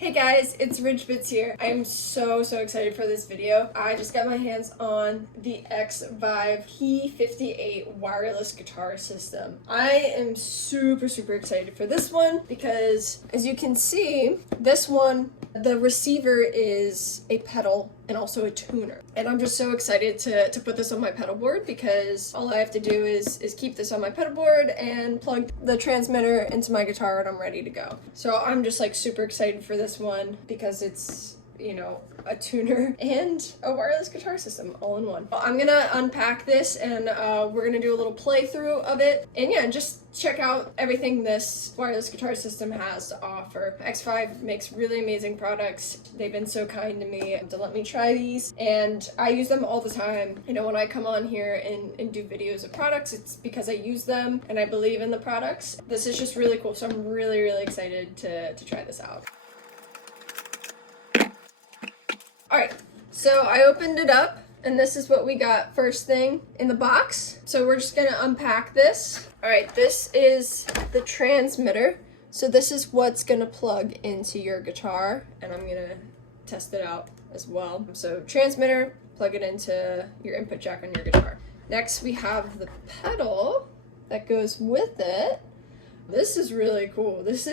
Hey guys, it's Xvive here. I'm so excited for this video. I just got my hands on the Xvive P58 wireless guitar system. I am super excited for this one because, as you can see, this one, the receiver is a pedal and also a tuner. And I'm just so excited to put this on my pedal board because all I have to do is keep this on my pedal board and plug the transmitter into my guitar and I'm ready to go. So I'm just like super excited for this one because it's, you know, a tuner and a wireless guitar system all in one. I'm gonna unpack this and we're gonna do a little playthrough of it. And yeah, just check out everything this wireless guitar system has to offer. Xvive makes really amazing products. They've been so kind to me to let me try these and I use them all the time. You know, when I come on here and do videos of products, it's because I use them and I believe in the products. This is just really cool, so I'm really excited to try this out. Alright, so I opened it up and this is what we got first thing in the box. So we're just gonna unpack this. Alright, this is the transmitter. So this is what's gonna plug into your guitar and I'm gonna test it out as well. So transmitter, plug it into your input jack on your guitar. Next we have the pedal that goes with it. This is really cool. This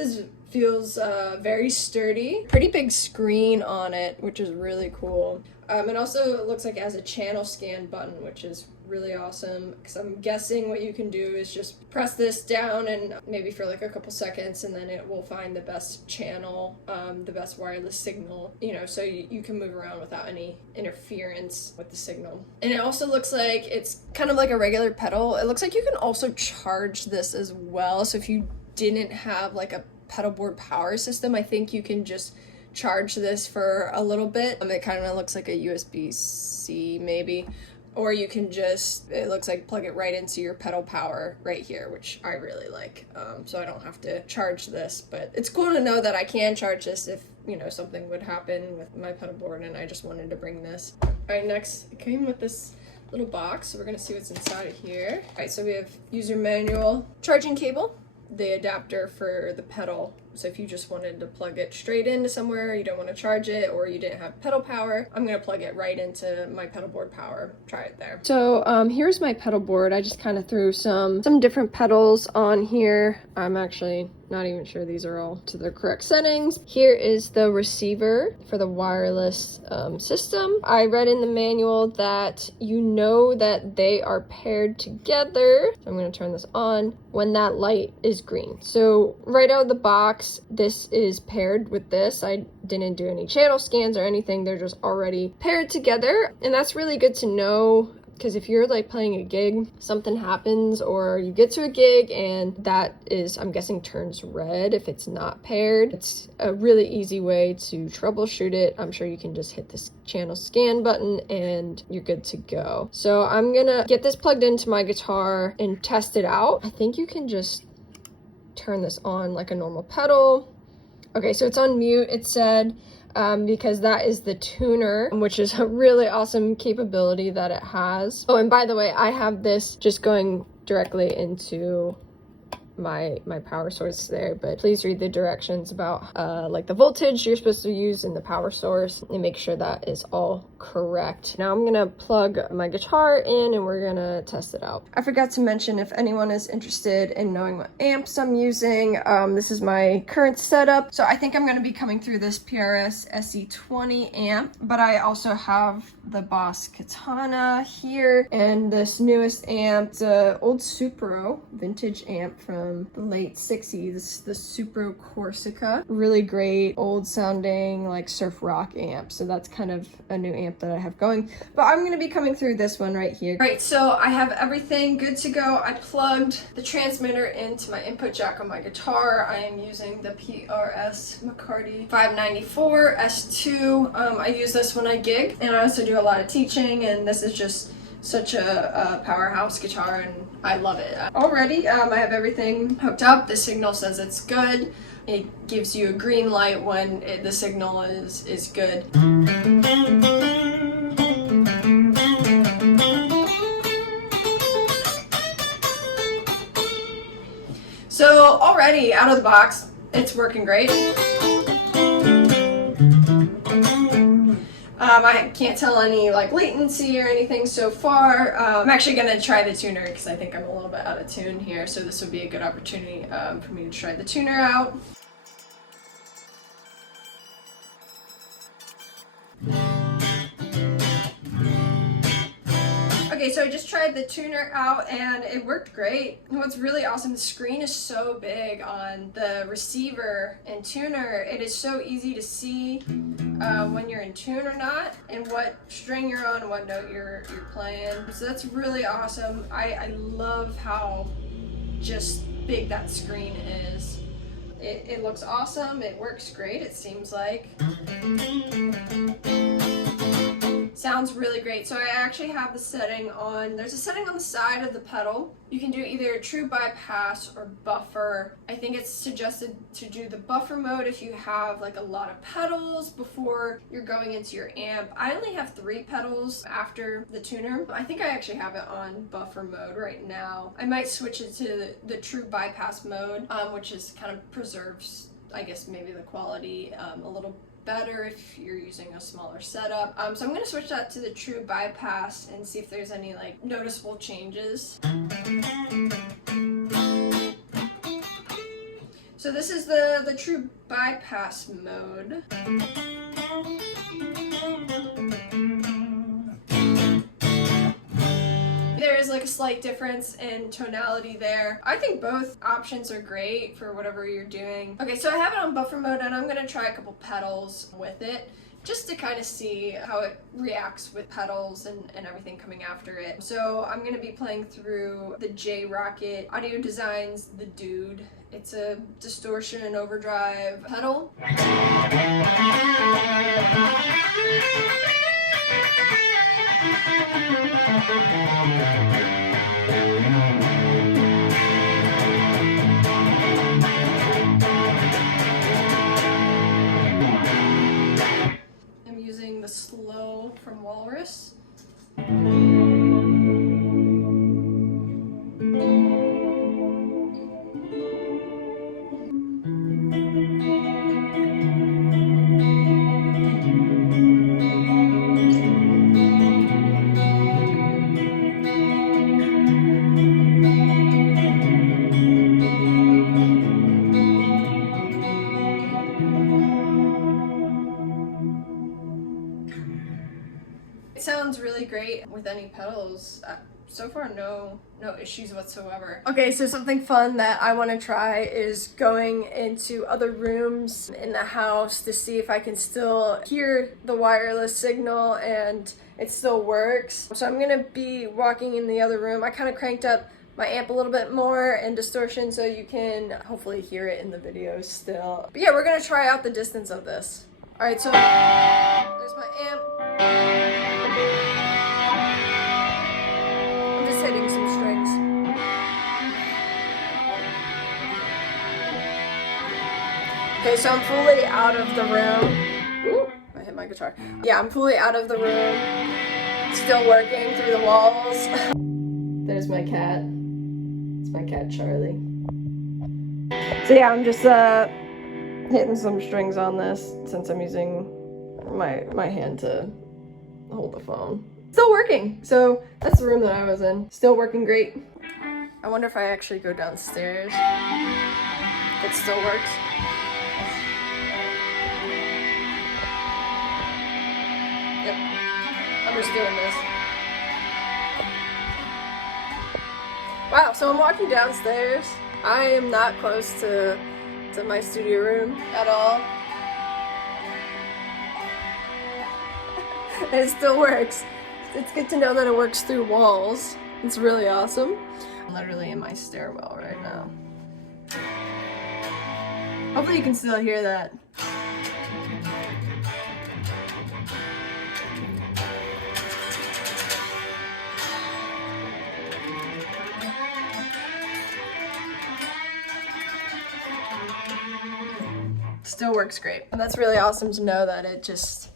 feels very sturdy. Pretty big screen on it, which is really cool. It also looks like it has a channel scan button, which is really awesome because I'm guessing what you can do is just press this down and maybe for like a couple seconds and then it will find the best channel, the best wireless signal, you know, so you can move around without any interference with the signal. And it also looks like it's kind of like a regular pedal. It looks like you can also charge this as well. So if you didn't have like a Pedalboard power system, I think you can just charge this for a little bit. It kind of looks like a USB-C maybe, or you can just, it looks like plug it right into your pedal power right here, which I really like. So I don't have to charge this, but it's cool to know that I can charge this if, you know, something would happen with my pedal board and I just wanted to bring this. All right, next it came with this little box, so we're gonna see what's inside of here. All right, so we have user manual, charging cable, the adapter for the pedal. So if you just wanted to plug it straight into somewhere, you don't want to charge it, or you didn't have pedal power, I'm going to plug it right into my pedal board power. Try it there. So here's my pedal board. I just kind of threw some different pedals on here. I'm actually not even sure these are all to their correct settings. Here is the receiver for the wireless system. I read in the manual that you know that they are paired together. So I'm going to turn this on when that light is green. So right out of the box, this is paired with this. I didn't do any channel scans or anything. They're just already paired together. And that's really good to know because if you're like playing a gig, something happens or you get to a gig and that is, I'm guessing, turns red if it's not paired. It's a really easy way to troubleshoot it. I'm sure you can just hit this channel scan button and you're good to go. So I'm gonna get this plugged into my guitar and test it out. I think you can just turn this on like a normal pedal. Okay, so it's on mute, it said, because that is the tuner, which is a really awesome capability that it has. Oh, and by the way, I have this just going directly into my power source there, but please read the directions about like the voltage you're supposed to use in the power source and make sure that is all correct. Now I'm gonna plug my guitar in and we're gonna test it out. I forgot to mention, if anyone is interested in knowing what amps I'm using, this is my current setup. So I think I'm gonna be coming through this PRS SE20 amp, but I also have the Boss Katana here and this newest amp, the old Supro vintage amp from the late 60s, the Supro Corsica. Really great old sounding like surf rock amp. So that's kind of a new amp that I have going, but I'm going to be coming through this one right here. Right, so I have everything good to go. I plugged the transmitter into my input jack on my guitar. I am using the PRS McCarty 594 S2. I use this when I gig and I also do a lot of teaching, and this is just such a powerhouse guitar and I love it. Already, I have everything hooked up. The signal says it's good. It gives you a green light when the signal is good. So already out of the box, it's working great. I can't tell any like latency or anything so far. I'm actually gonna try the tuner because I think I'm a little bit out of tune here, so this would be a good opportunity for me to try the tuner out. Okay, so I just tried the tuner out and it worked great. And what's really awesome, the screen is so big on the receiver and tuner. It is so easy to see when you're in tune or not, and what string you're on, what note you're playing. So that's really awesome. I love how just big that screen is. It looks awesome. It works great, it seems like. Sounds really great. So I actually have the setting on, there's a setting on the side of the pedal. You can do either true bypass or buffer. I think it's suggested to do the buffer mode if you have like a lot of pedals before you're going into your amp. I only have 3 pedals after the tuner. I think I actually have it on buffer mode right now. I might switch it to the true bypass mode, which is kind of preserves, I guess, maybe the quality a little better if you're using a smaller setup. So I'm going to switch that to the true bypass and see if there's any like noticeable changes. So this is the true bypass mode. There is like a slight difference in tonality there. I think both options are great for whatever you're doing. Okay, so I have it on buffer mode and I'm gonna try a couple pedals with it just to kind of see how it reacts with pedals and everything coming after it. So I'm gonna be playing through the J Rocket Audio Designs The Dude. It's a distortion and overdrive pedal. I'm using the slow from Walrus. It sounds really great with any pedals. So far, no issues whatsoever. Okay, so something fun that I want to try is going into other rooms in the house to see if I can still hear the wireless signal and it still works. So I'm gonna be walking in the other room. I kind of cranked up my amp a little bit more and distortion so you can hopefully hear it in the video still. But yeah, we're gonna try out the distance of this. All right, so there's my amp. I'm just hitting some strings. Okay, so I'm fully out of the room. Ooh, I hit my guitar. Yeah, I'm fully out of the room. Still working through the walls. There's my cat. It's my cat, Charlie. So yeah, I'm just hitting some strings on this since I'm using my hand to hold the phone. Still working. So that's the room that I was in. Still working great. I wonder if I actually go downstairs, if it still works. Yep. I'm just doing this. Wow, so I'm walking downstairs. I am not close to my studio room at all. And it still works. It's good to know that it works through walls. It's really awesome. I'm literally in my stairwell right now. Hopefully you can still hear that. Still works great. And that's really awesome to know that it's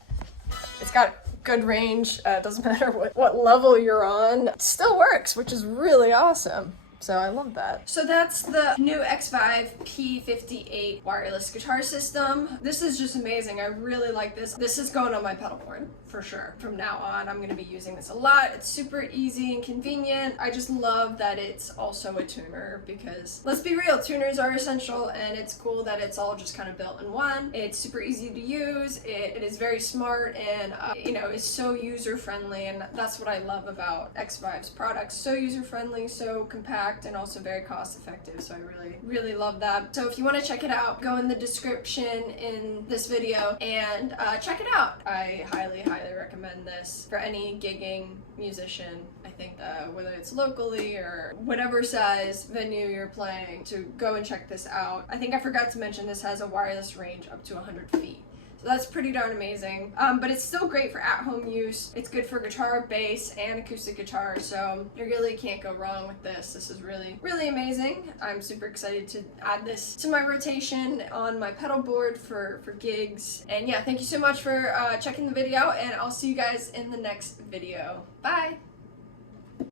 got good range. Doesn't matter what level you're on, it still works, which is really awesome. So I love that. So that's the new Xvive P58 wireless guitar system. This is just amazing. I really like this. This is going on my pedalboard for sure. From now on, I'm going to be using this a lot. It's super easy and convenient. I just love that it's also a tuner because, let's be real, tuners are essential, and it's cool that it's all just kind of built in one. It's super easy to use. It is very smart, and you know, is so user friendly, and that's what I love about Xvive's products. So user friendly, so compact, and also very cost effective. So I really love that. So if you want to check it out, go in the description in this video and check it out. I highly recommend this for any gigging musician. I think whether it's locally or whatever size venue you're playing, to go and check this out. I think I forgot to mention this has a wireless range up to 100 feet. So that's pretty darn amazing. But it's still great for at-home use. It's good for guitar, bass, and acoustic guitar, so you really can't go wrong with this. This is really amazing. I'm super excited to add this to my rotation on my pedal board for gigs. And yeah, thank you so much for checking the video, and I'll see you guys in the next video. Bye!